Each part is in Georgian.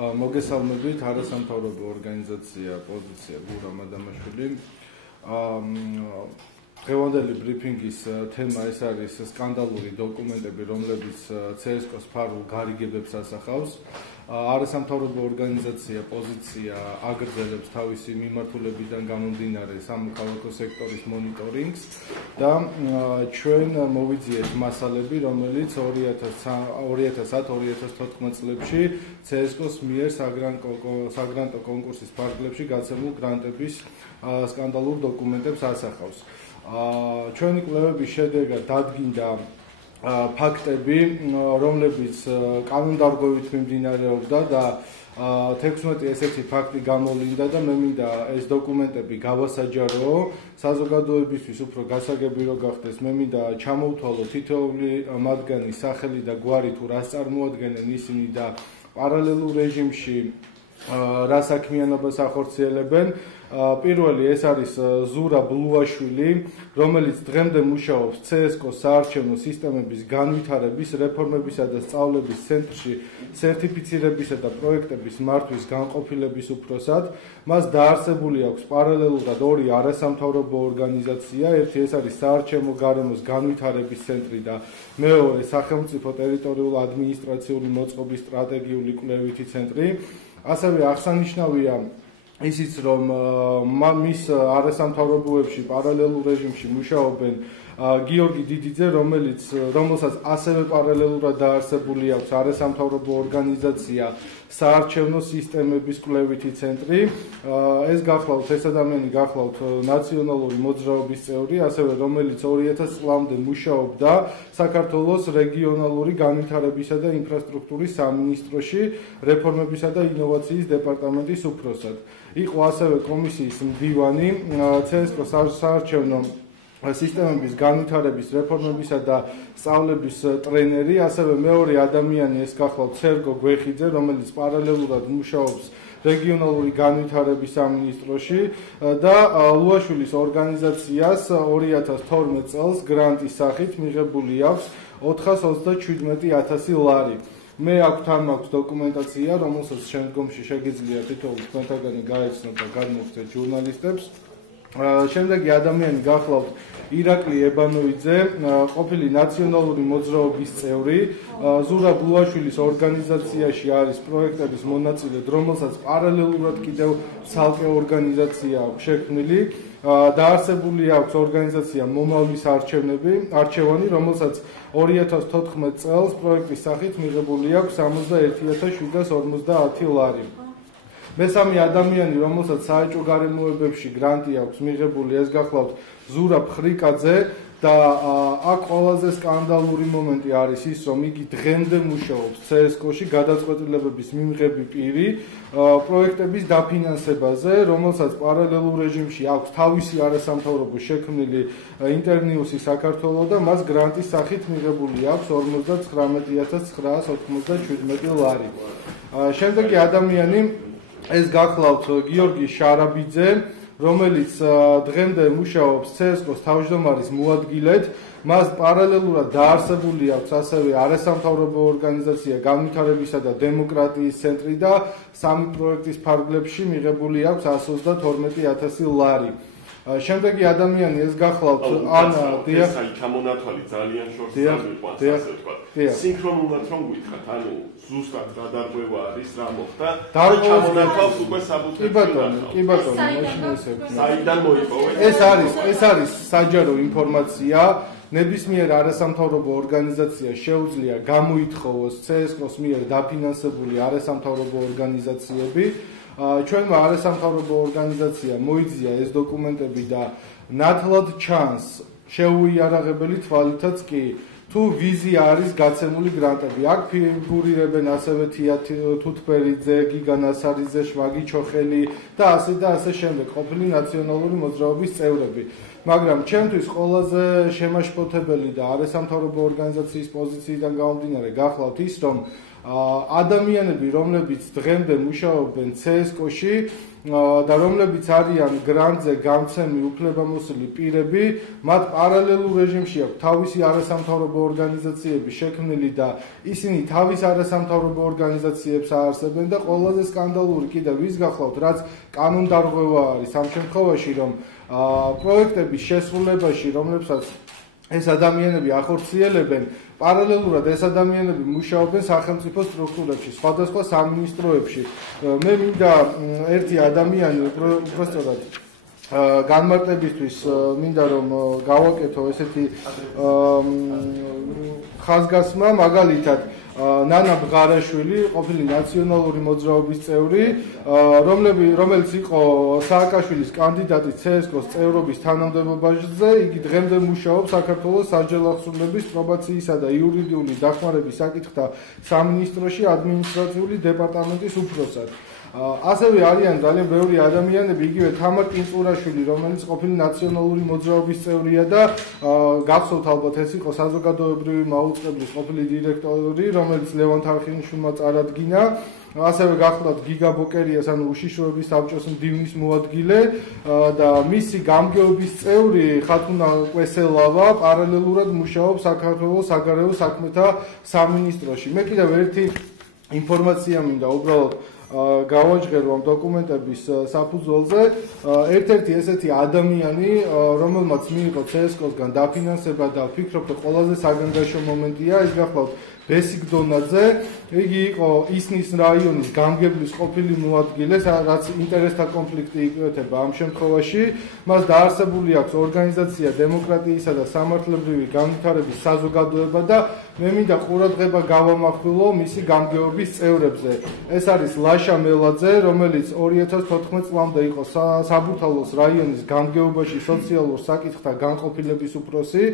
მოგესალმებით, არასამთავრობო ორგანიზაცია პოზიცია გურამ ადამაშვილი. დღევანდელი ბრიფინგის თემა ეს არის სკანდალური დოკუმენტები, რომლებიც CSKO-ს ფარულ გარიგებებს ასახავს. არასამთავრობო ორგანიზაცია პოზიცია აგრძელებს თავისი მიმართულებიდან გამომდინარე სამოქალაქო სექტორის მონიტორინგს და ჩვენ მოვიძიეთ მასალები, რომელიც 2010-2014 წლებში CSKO-ს მიერ საგრანტო კონკურსის ფარგლებში გაცემულ გრანტების სკანდალურ დოკუმენტებს ასახავს. ჩვენი კვლევების შედეგად დადგინდა ფაქტები, რომლებიც კანონდარღვევით მიმდინარეობდა და 16 ესეთი ფაქტი გამოვლინდა და მე მინდა ეს დოკუმენტები გავასაჯარო, საზოგადოებისთვის უფრო გასაგები რო გახდეს, მე მინდა ჩამოვთვალო თითოეული მათგანი სახელი და გვარი თუ რას წარმოადგენენ ისინი და პარალელურ რეჟიმში რა საქმიანობას ახორციელებენ. პირველი ეს არის ზურა ბლუაშვილი, რომელიც დღემდე მუშაობს CSKO-ს საარჩევნო სისტემების განვითარების, რეფორმებისა და სწავლების ცენტრში სერტიფიცირებისა და პროექტების მართვის განყოფილების უფროსად. მას დაარსებული აქვს პარალელურად ორი არასამთავრობო ორგანიზაცია, ერთი ეს არის საარჩევნო გარემოს განვითარების ცენტრი და მეორე სახელმწიფო ტერიტორიული ადმინისტრაციული მოწყობის სტრატეგიული კვლევითი ცენტრი. ასევე აღსანიშნავია ისიც რომ მის არასამთავრობოებში პარალელურ რეჟიმში მუშაობენ გიორგი დიდიძე, რომელსაც ასევე პარალელურად დაარსებული აქვს არასამთავრობო ორგანიზაცია საარჩევნო სისტემების კვლევითი ცენტრი. ეს ადამიანი გახლავთ ნაციონალური მოძრაობის წევრი, ასევე რომელიც 2000 წლამდე მუშაობდა საქართველოს რეგიონალური განვითარებისა და ინფრასტრუქტურის სამინისტროში რეფორმებისა და ინოვაციის დეპარტამენტის უფროსად. იყო ასევე კომისიის მდივანი, CSKO-ს საარჩევნო სისტემების განვითარების, რეფორმებისა და სწავლების ტრენერი, ასევე მეორე ადამიანი ეს გახლავთ სერგო გვეხიძე, რომელიც პარალელურად მუშაობს რეგიონალური განვითარების სამინისტროში და ლუაშვილის ორგანიზაციას 2012 წელს გრანტის სახით მიღებული აქვს 427,000 ლარი. მე აქვს დოკუმენტაცია, რომელსაც შემდგომში შეგიძლია თითოეული თქვენთაგანი გაეცნოთ და გადმოვხდეთ ჟურნალისტებს. შემდეგი ადამიანი გახლავთ ირაკლი ებანოიძე, ყოფილი ნაციონალური მოძრაობის წევრი, ზურა ბლუაშვილის ორგანიზაციაში არის პროექტების მონაწილე, რომელსაც პარალელურად კიდევ ცალკე ორგანიზაცია აქვს შექმნილი. დაარსებული აქვს ორგანიზაცია მომავლის არჩევანი, რომელსაც 2014 წელს პროექტის სახით მიღებული აქვს 61,750 ლარი. მესამე ადამიანი, რომელსაც საეჭვო გარემოებებში გრანტი აქვს მიღებული, ეს გახლავთ ზურა ხრიკაძე და აქ ყველაზე სკანდალური მომენტი არის ის, რომ იგი დღემდე მუშაობს CSKO-ში გადაწყვეტილებების მიმღები პირი პროექტების დაფინანსებაზე, რომელსაც პარალელურ რეჟიმში აქვს თავისი არასამთავრობო შექმნილი ინტერნიუსი საქართველოს და მას გრანტის სახით მიღებული აქვს 59,997 ლარი. შემდეგი ადამიანი ეს გახლავთ გიორგი შარაბიძე, რომელიც დღემდე მუშაობს CSKO-ს თავმჯდომარის მოადგილედ. მას პარალელურად დაარსებული აქვს ასევე არასამთავრობო ორგანიზაცია განვითარებისა და დემოკრატიის ცენტრი და სამი პროექტის ფარგლებში მიღებული აქვს 122,000 ლარი. შემდეგი ადამიანი ეს გახლავთ ანა დიახ ჩამონათვალი ძალიან შორს მიყვანს, ასე ვთქვათ. სინქრონულად რომ გითხრათ, ანუ ზუსტად გადარღვევა არის რა მოხდა და ჩამონათვალს უკვე საბუთებს. კი ბატონო, მაშინ ესე ვქნა. საიდან მოიპოვეთ? ეს არის საჯარო ინფორმაცია. ნებისმიერ არასამთავრობო ორგანიზაცია შეუძლია გამოითხოვოს CSKO-ს მიერ დაფინანსებული არასამთავრობო ორგანიზაციები. ჩვენმა არასამთავრობო ორგანიზაცია მოიძია ეს დოკუმენტები და ნათლად ჩანს შეუიარაღებელი თვალითაც კი თუ ვიზია არის გაცემული გრანტები. აქ ფიგურირებენ ასევე თია თუთფერიძე, გიგა ნასარიძე, შვაგი ჩოხელი და ასე შემდეგ, ყოფილი ნაციონალური მოძრაობის წევრები. მაგრამ ჩემთვის ყველაზე შემაშფოთებელი და არასამთავრობო ორგანიზაციის პოზიციიდან გამომდინარე გახლავთ ის, რომ ადამიანები, რომლებიც დღემდე მუშაობენ CSKO-ში და რომლებიც არიან გრანტზე გამცემი უფლებამოსილი პირები, მათ პარალელურ რეჟიმში აქვს თავისი არასამთავრობო ორგანიზაციები შექმნილი და ისინი თავის არასამთავრობო ორგანიზაციებს აარსებენ და ყველაზე სკანდალური კიდევ ის გახლავთ, რაც კანონდარღვევა არის ამ შემთხვევაში, რომ პროექტების შესრულებაში, რომლებსაც ეს ადამიანები ახორციელებენ, პარალელურად ეს ადამიანები მუშაობენ სახელმწიფო სტრუქტურებში, სხვადასხვა სამინისტროებში. მე მინდა ერთი ადამიანი უბრალოდ განმარტებისთვის მინდა რომ გავაკეთო ესეთი ხაზგასმა, მაგალითად ნანა ბღარაშვილი, ყოფილი ნაციონალური მოძრაობის წევრი, რომელიც იყო სააკაშვილის კანდიდატი CSKO-ს წევრობის თანამდებობაზე, იგი დღემდე მუშაობს საქართველოს საჯელახსრულების პრობაციისა და იურიდიული დახმარების საკითხთა სამინისტროში ადმინისტრაციული დეპარტამენტის უფროსად. ასევე არიან ძალიან ბევრი ადამიანები, იგივე თამარ კინწურაშვილი, რომელიც ყოფილი ნაციონალური მოძრაობის წევრია და გახსოვთ ალბათ ეს იყო საზოგადოებრივი მაუწყებლის ყოფილი დირექტორი, რომელიც ლევან თარხინიშვილმა წარადგინა. ასევე გახლავთ გიგა ბოკერიას, ანუ უშიშროების საბჭოს მდივნის მოადგილე და მისი გამგეობის წევრი ხათუნა კვესელავა პარალელურად მუშაობს საქართველოს საგარეო საქმეთა სამინისტროში. მე კიდევ ერთი ინფორმაცია მინდა უბრალოდ გავაჟღერო ამ დოკუმენტების საფუძველზე. ერთ-ერთი ესეთი ადამიანი, რომელმაც მიიღო CSKO-სგან დაფინანსება და ვფიქრობ, რომ ყველაზე საგანგაშო მომენტია, ეს გახლავთ ბესიკ დონაძე. იგი იყო ისნის რაიონის გამგებლის ყოფილი მოადგილე, რაც ინტერესთა კონფლიქტი იკვეთება ამ შემთხვევაში. მას დაარსებული აქვს ორგანიზაცია დემოკრატიისა და სამართლებრივი განვითარების საზოგადოება და მე მინდა ყურადღება გავამახვილო მისი გამგეობის წევრებზე. ეს არის ლაშა მელაძე, რომელიც 2014 წლამდე იყო საბურთალოს რაიონის გამგეობაში სოციალურ საკითხთა განყოფილების უფროსი.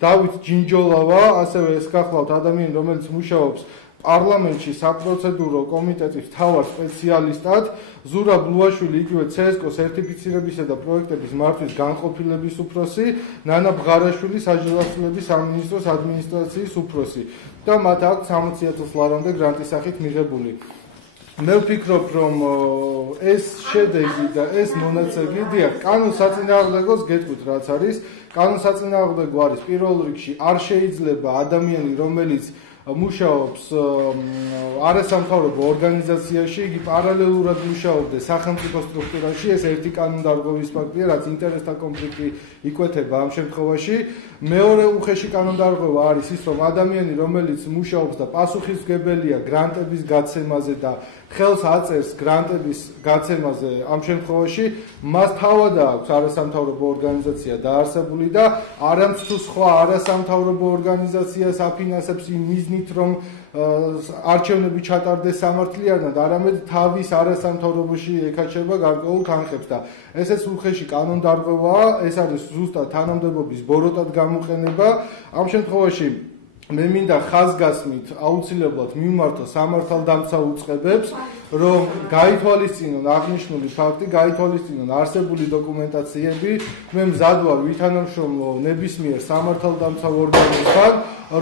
დავით ჯინჯოლავა, ასევე ეს გახლავთ ადამიანი, რომელიც მუშაობს პარლამენტში საპროცედურო კომიტეტის მთავარ სპეციალისტად. ზურაბ ლუაშვილი, იგივე CSKO სერტიფიცირებისა და პროექტების მართვის განყოფილების უფროსი. ნანა ბღარაშვილი, საჯელახსრულების სამინისტროს ადმინისტრაციის უფროსი და მათ აქვს 60,000 ლარამდე გრანტის სახით მიღებული. მე ვფიქრობ, რომ ეს შედეგი და ეს მონაცემი, დიახ, კანონსაწინააღმდეგოს გეტყვით რაც არის. კანონსაწინააღმდეგო არის პირველ რიგში არ შეიძლება ადამიანი, რომელიც მუშაობს არასამთავრობო ორგანიზაციაში, იგი პარალელურად მუშაობდა სახელმწიფო სტრუქტურაში, ეს ერთი კანონდარღვევის ფაქტია, რაც ინტერესთა კონფლიქტი იკვეთება ამ შემთხვევაში. მეორე უხეში კანონდარღვევა არის ის, რომ ადამიანი, რომელიც მუშაობს და პასუხისმგებელია გრანტების გაცემაზე და ხელს აწერს გრანტების გაცემაზე ამ შემთხვევაში, მას თავად აქვს არასამთავრობო ორგანიზაცია დაარსებული და არამც თუ სხვა არასამთავრობო ორგანიზაციას აფინანსებს იმ მიზნით, რომ არჩევნები ჩატარდეს სამართლიანად, არამედ თავის არასამთავრობოში ეკაჩება გარკვეულ თანხებს და ესეც უხეში კანონდარღვევაა, ეს არის ზუსტად თანამდებობის ბოროტად გამოყენება. ამ შემთხვევაში მე მინდა ხაზგასმით აუცილებლად მიმართო სამართალდამცავ უწყებებს, რომ გაითვალისწინონ აღნიშნული ფაქტი, გაითვალისწინონ არსებული დოკუმენტაციები. მე მზად ვარ ვითანამშრომლო ნებისმიერ სამართალდამცავ ორგანოსთან,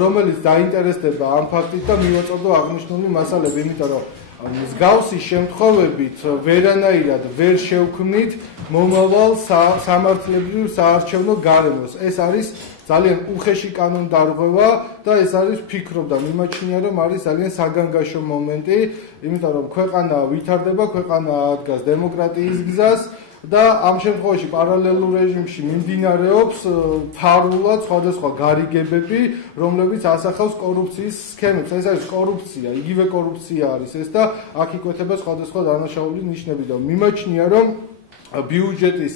რომელიც დაინტერესდება ამ ფაქტით და მივაწოდო აღნიშნული მასალები, იმიტომ რომ მსგავსი შემთხვევებით ვერანაირად ვერ შევქმნით მომავალ სამართლებრივ საარჩევნო გარემოს. ეს არის ძალიან უხეში კანონდარღვევა და ეს არის ვფიქრობ და მიმაჩნია, რომ არის ძალიან საგანგაშო მომენტი, იმიტომ რომ ქვეყანა ვითარდება, ქვეყანა ადგას დემოკრატიის გზას და ამ შემთხვევაში პარალელურ რეჟიმში მიმდინარეობს ფარულად სხვადასხვა გარიგებები, რომლებიც ასახავს კორუფციის სქემებს. ეს არის კორუფცია, იგივე კორუფცია არის ეს და აქ იკვეთება სხვადასხვა დანაშაული ნიშნები და მიმაჩნია, რომ ბიუჯეტის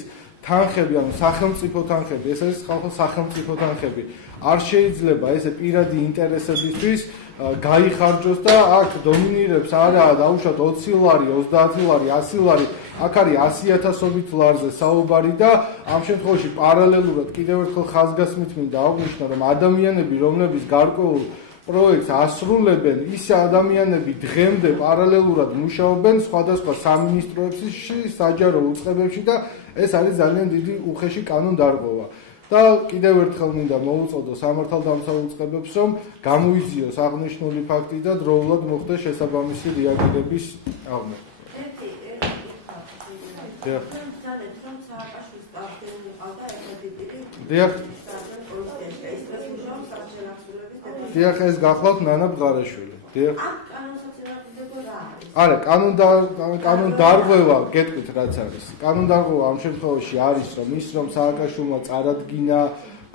თანხები, ანუ სახელმწიფო თანხები, ეს არის ხალხის სახელმწიფო თანხები, არ შეიძლება ესე პირადი ინტერესებისთვის გაიხარჯოს და აქ დომინირებს არა დაუშვათ 20 ლარი, 30 ლარი, 100 ლარი, აქ არის 100,000-ობით ლარზე საუბარი და ამ შემთხვევაში პარალელურად კიდევ ერთხელ ხაზგასმით მინდა აღვნიშნო, რომ ადამიანები, რომლებიც გარკვეულ პროექტს ასრულებენ ის ადამიანები დღემდე პარალელურად მუშაობენ სხვადასხვა სამინისტროებში, საჯარო უწყებებში და ეს არის ძალიან დიდი უხეში კანონდარღვევა. და კიდევ ერთხელ მინდა მოუწოდო სამართალდამცავ უწყებებს, რომ გამოიძიოს აღნიშნული ფაქტი და დროულად მოხდეს შესაბამისი რეაგირების აღდგენა. დიახ, ეს გახლავთ ნანა ბღარაშვილი. დიახ. არა, კანონდარღვევა, გეტყვით რაც არის. კანონდარღვევა ამ შემთხვევაში არის, რომ ის რომ სააკაშვილმა წარადგინა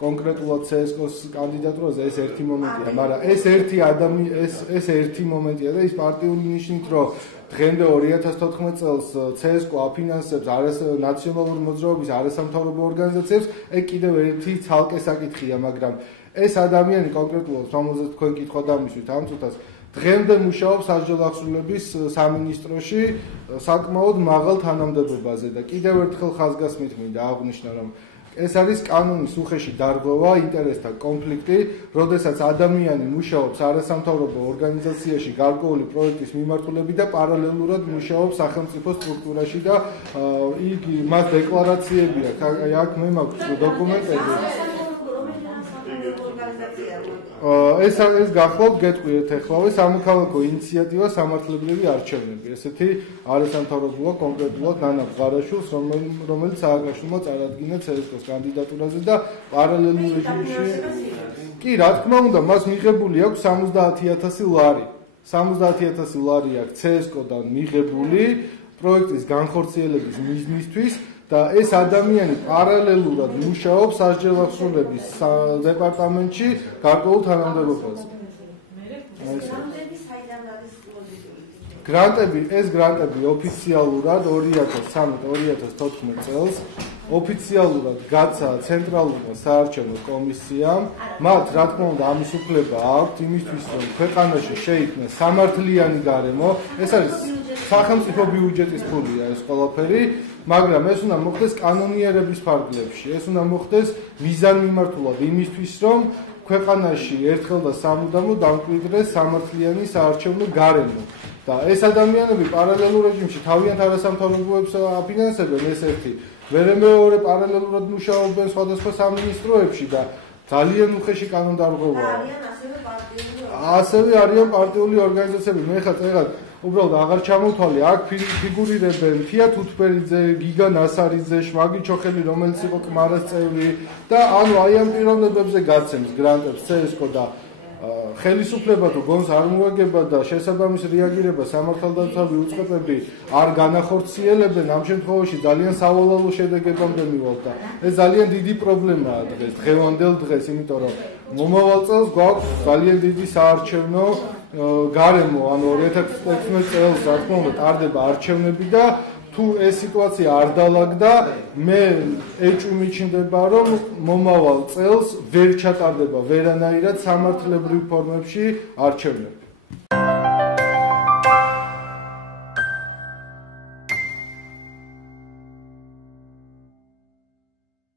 კონკრეტულად CSKO-ს კანდიდატურაზე, ეს ერთი მომენტია, მაგრამ ეს ერთი მომენტია და ის პარტიული ნიშნით, რომ დღემდე 2014 წელს CSKO აფინანსებს ნაციონალური მოძრაობის არასამთავრობო ორგანიზაციებს, ეგ კიდევ ერთი ცალკე საკითხია, მაგრამ ეს ადამიანი კონკრეტულად, რომელზეც თქვენ კითხვა დამისვით ამ წუთას, დღემდე მუშაობს სასჯელო აღსრულების სამინისტროში საკმაოდ მაღალ თანამდებობაზე და კიდევ ერთხელ ხაზგასმით მინდა აღვნიშნო, რომ ეს არის კანონის უხეში დარღვევა, ინტერესთა კონფლიქტი, როდესაც ადამიანი მუშაობს არასამთავრობო ორგანიზაციაში გარკვეული პროექტის მიმართულებით და პარალელურად მუშაობს სახელმწიფო სტრუქტურაში და იგი მას დეკლარაციები აქვს, აქ მე მაქვს დოკუმენტები. ეს გახლავთ გეტყვიეთ ეხლავე სამოქალაქო ინიციატივა სამართლებრივი არჩევნები. ესეთი არასამთავრობოა კონკრეტულად ნანა ბღარაშვილს, რომელიც სააკაშვილმა წარადგინა CSKO-ს კანდიდატურაზე და პარალელურ რეჟიმში კი, რა თქმა უნდა, მას მიღებული აქვს 70,000 ლარი. 70,000 ლარი აქვს CSKO-დან მიღებული პროექტის განხორციელების მიზნისთვის. და ეს ადამიანი პარალელურად მუშაობს სასჯელო აღსრულების დეპარტამენტში გარკვეულ თანამდებობაზე. გრანტები ოფიციალურად 2013-2014 წელს ოფიციალურად გაცა ცენტრალურმა საარჩევნო კომისიამ, მათ რა თქმა უნდა ამის უფლება აქვთ იმისთვის, რომ ქვეყანაში შეიქმნას სამართლიანი გარემო, ეს არის სახელმწიფო ბიუჯეტის ფულია ეს ყველაფერი, მაგრამ ეს უნდა მოხდეს კანონიერების ფარგლებში, ეს უნდა მოხდეს მიზანმიმართულად იმისთვის, რომ ქვეყანაში ერთხელ და სამუდამოდ დამკვიდრდეს სამართლიანი საარჩევნო გარემო. და ეს ადამიანები პარალელურ რეჟიმში თავიანთ არასამთავრობოებს აფინანსებენ, ეს ერთი. მეორე პარალელურად მუშაობენ სხვადასხვა სამინისტროებში და ძალიან უხეში კანონდარღვევაა. ასევე არიან პარტიული ორგანიზაციები. მე ხა წერად უბრალოდ აღარ ჩამოვთვალე, აქ ფიგურირებენ თია თუთფერიძე, გიგა ნასარიძე, შვაგი ჩოხელი, რომელიც იყო კმარას წევრი და ანუ აი ამ პიროვნებებზე გაცემს გრანტებს CSKO და ხელისუფლება თუ გონს არ მოეგება და შესაბამის რეაგირება სამართალდამცავი უწყებები არ განახორციელებენ, ამ შემთხვევაში ძალიან სავალალო შედეგებამდე მივალთ და ეს ძალიან დიდი პრობლემაა დღევანდელ დღეს, იმიტომ რომ მომავალ წელს გვაქვს ძალიან დიდი საარჩევნო გარემო, ანუ 2016 წელს რა თქმა უნდა ტარდება არჩევნები და თუ ეს სიტუაცია არ დაალაგდა, მე ეჭვმიჩნდება, რომ მომავალ წელს ვერ ჩატარდება ვერანაირად სამართლებრივ ფორმებში არჩევნები.